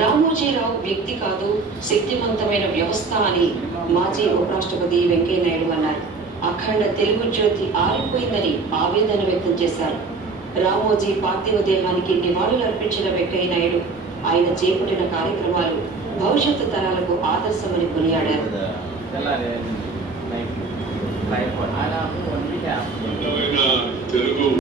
రామోజీరావు వ్యక్తి కాదు, శక్తివంతమైన వ్యవస్థ అని మాజీ ఉపరాష్ట్రపతి వెంకయ్యనాయుడు అన్నారు. అఖండ తెలుగు జ్యోతి ఆరిపోయిందని ఆవేదన వ్యక్తం చేశారు. రామోజీ పార్థివ దేహానికి నివాళులర్పించిన వెంకయ్యనాయుడు ఆయన చేపట్టిన కార్యక్రమాలు భవిష్యత్తు తరాలకు ఆదర్శమని కొనియాడారు. తెలుగు